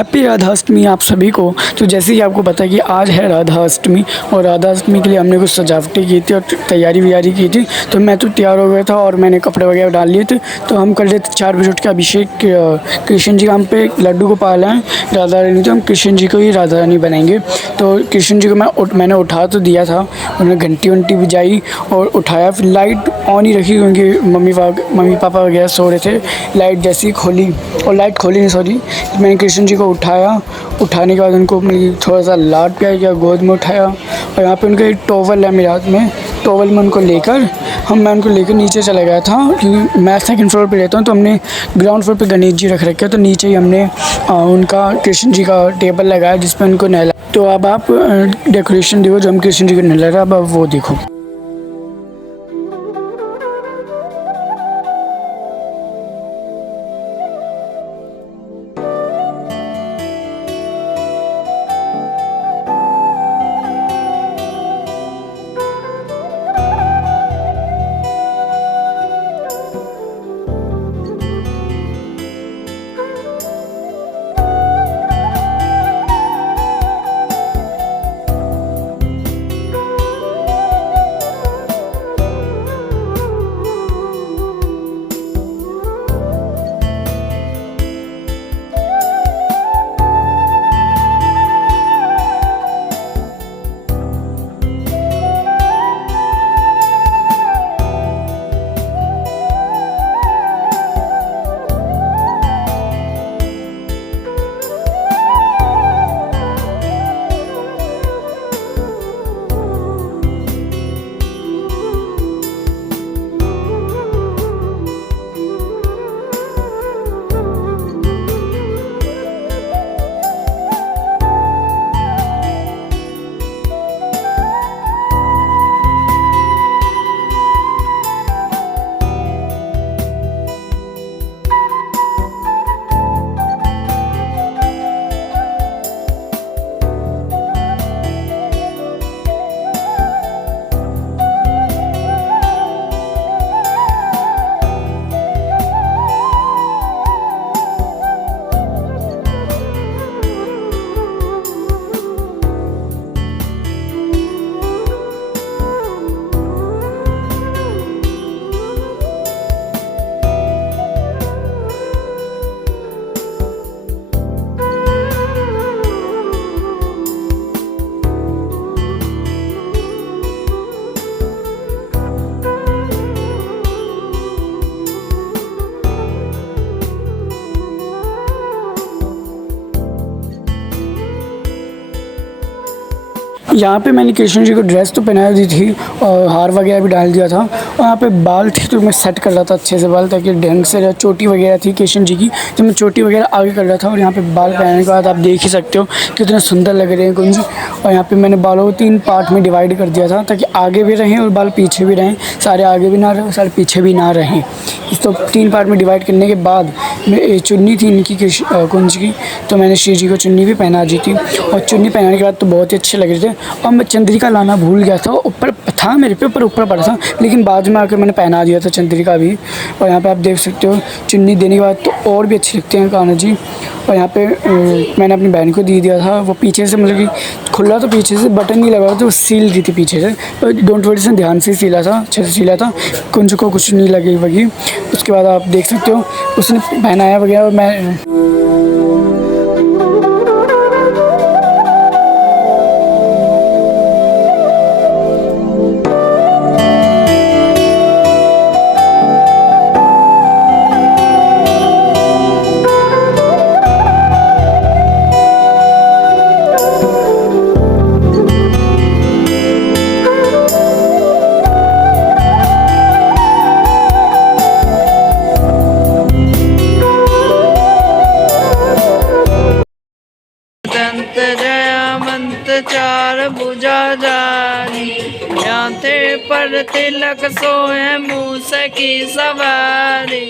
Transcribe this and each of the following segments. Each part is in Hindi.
हैप्पी राधाष्टमी आप सभी को। तो जैसे कि आपको पता है कि आज है राधाष्टमी और राधाष्टमी के लिए हमने कुछ सजावटें की थी और तैयारी व्यारी की थी। तो मैं तो तैयार हो गया था और मैंने कपड़े वगैरह डाल लिए थे। तो हम कर रहे थे 4 बजे उठ के अभिषेक कृष्ण जी का, हम पे लड्डू गोपाल हैं राधा रानी, तो हम कृष्ण जी को ही राधा रानी बनाएंगे। तो कृष्ण जी को मैंने उठा तो दिया था, उन्होंने घंटी वंटी बजाई और उठाया। फिर लाइट ऑन ही रखी क्योंकि मम्मी पापा वगैरह सो रहे थे। लाइट जैसे ही खोली और लाइट खोली नहीं, सॉरी, मैंने कृष्ण जी को उठाया। उठाने के बाद उनको अपनी थोड़ा सा लाड प्यार किया, गोद में उठाया। और यहाँ पे उनका एक टॉवल है मेरे हाथ में, टॉवल में उनको लेकर मैं उनको लेकर नीचे चला गया था क्योंकि मैं सेकंड फ्लोर पे रहता हूँ। तो हमने ग्राउंड फ्लोर पे गणेश जी रख रखे हैं, तो नीचे ही हमने उनका कृष्ण जी का टेबल लगाया जिस पर उनको नहला। तो अब आप डेकोरेशन देखो, जो हम कृष्ण जी को नहला रहा, अब वो देखो। यहाँ पे मैंने कृष्ण जी को ड्रेस तो पहना दी थी और हार वगैरह भी डाल दिया था। और यहाँ पे बाल थे तो मैं सेट कर रहा था अच्छे से बाल, ताकि ढंग से। चोटी वगैरह थी कृष्ण जी की, तो मैं चोटी वगैरह आगे कर रहा था। और यहाँ पे बाल पहनने के बाद आप देख ही सकते हो कितने सुंदर लग रहे हैं कुंज। और यहाँ पे मैंने बालों को 3 पार्ट में डिवाइड कर दिया था ताकि आगे भी रहें और बाल पीछे भी रहें, सारे आगे भी ना रहें, सारे पीछे भी ना रहें। इस तो 3 पार्ट में डिवाइड करने के बाद चुन्नी थी इनकी कुंज की, तो मैंने श्री जी को चुन्नी भी पहना दी थी। और चुन्नी पहनाने के बाद तो बहुत ही अच्छे लग रहे थे। और मैं चंद्रिका लाना भूल गया था, ऊपर था मेरे पे, ऊपर पड़ा था, लेकिन बाद में आकर मैंने पहना दिया था चंद्रिका भी। और यहाँ पे आप देख सकते हो चुन्नी देने के बाद तो और भी अच्छे लगते हैं कान्हा जी। और यहाँ पे मैंने अपनी बहन को दे दिया था, वो पीछे से मतलब कि खुला, तो पीछे से बटन नहीं लगा था, तो सील दी थी पीछे से। तो डोंट वरी से ध्यान से सीला था, अच्छे से सीला था, कुंज को कुछ नहीं लगी वगी। उसके बाद आप देख सकते हो उसने पहनाया वगैरह। और मैं चार भुजा जानी, जाते पर तिलक सोए मूस की सवारी,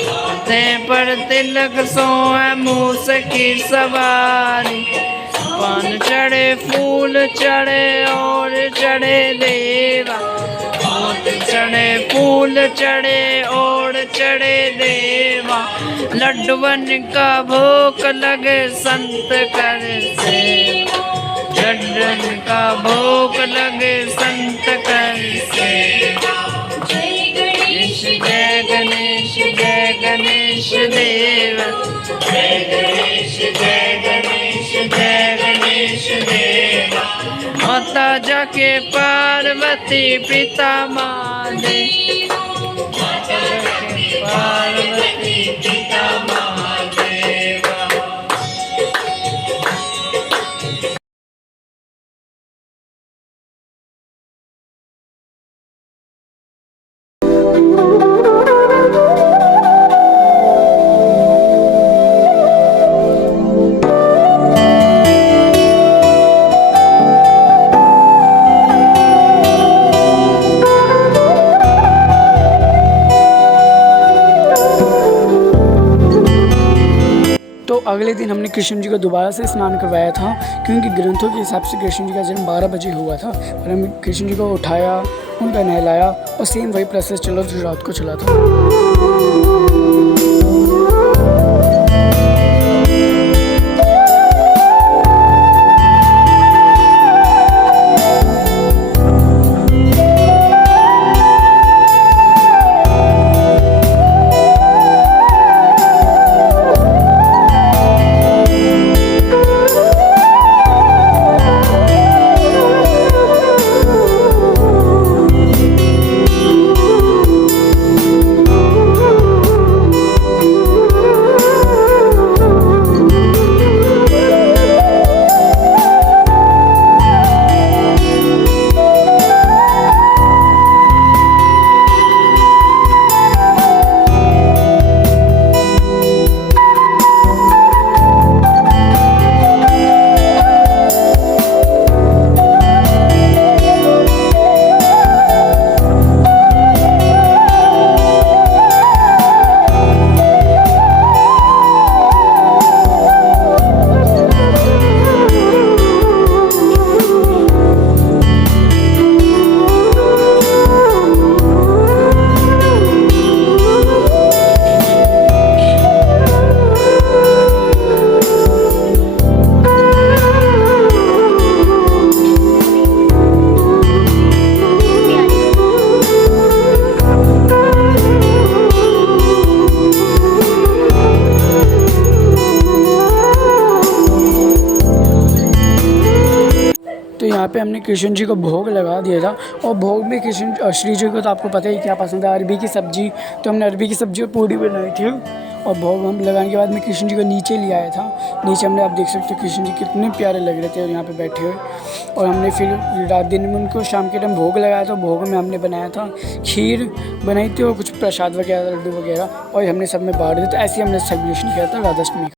जाते पर तिलक सोए मूस की सवारी। पान चढ़े फूल चढ़े और चढ़े देवा, चढ़े फूल चढ़े और चढ़े देवा, लड्डुअन का भोग लगे संत कर सेवा, लड्डुअन का भोग लगे संत कर सेवा। जय गणेश जय गणेश जय गणेश देव, जय गणेश जय गणेश जय गणेश देवा। माता जाके पार्वती पिता महादेव, माता जाके पार्वती पिता महादेव। तो अगले दिन हमने कृष्ण जी को दोबारा से स्नान करवाया था, क्योंकि ग्रंथों के हिसाब से कृष्ण जी का जन्म 12 बजे हुआ था। और हमने कृष्ण जी को उठाया, उनका नहलाया और सेम वही प्रोसेस चला जो रात को चला था। तो यहाँ पे हमने कृष्ण जी को भोग लगा दिया था। और भोग में कृष्ण श्री जी को तो आपको पता ही क्या पसंद है, अरबी की सब्ज़ी। तो हमने अरबी की सब्ज़ी और पूड़ी बनाई थी। और भोग हम लगाने के बाद में कृष्ण जी को नीचे ले आया था। नीचे हमने, आप देख सकते हो कृष्ण जी कितने प्यारे लग रहे थे और यहाँ पे बैठे हुए। और हमने फिर रात दिन में उनको शाम के टाइम भोग लगाया था। भोग में हमने बनाया था खीर बनाई थी और कुछ प्रसाद वगैरह, लड्डू वगैरह, और हमने सब में बांट दिया था। ऐसे ही हमने सेलिब्रेशन किया था राधाष्टमी।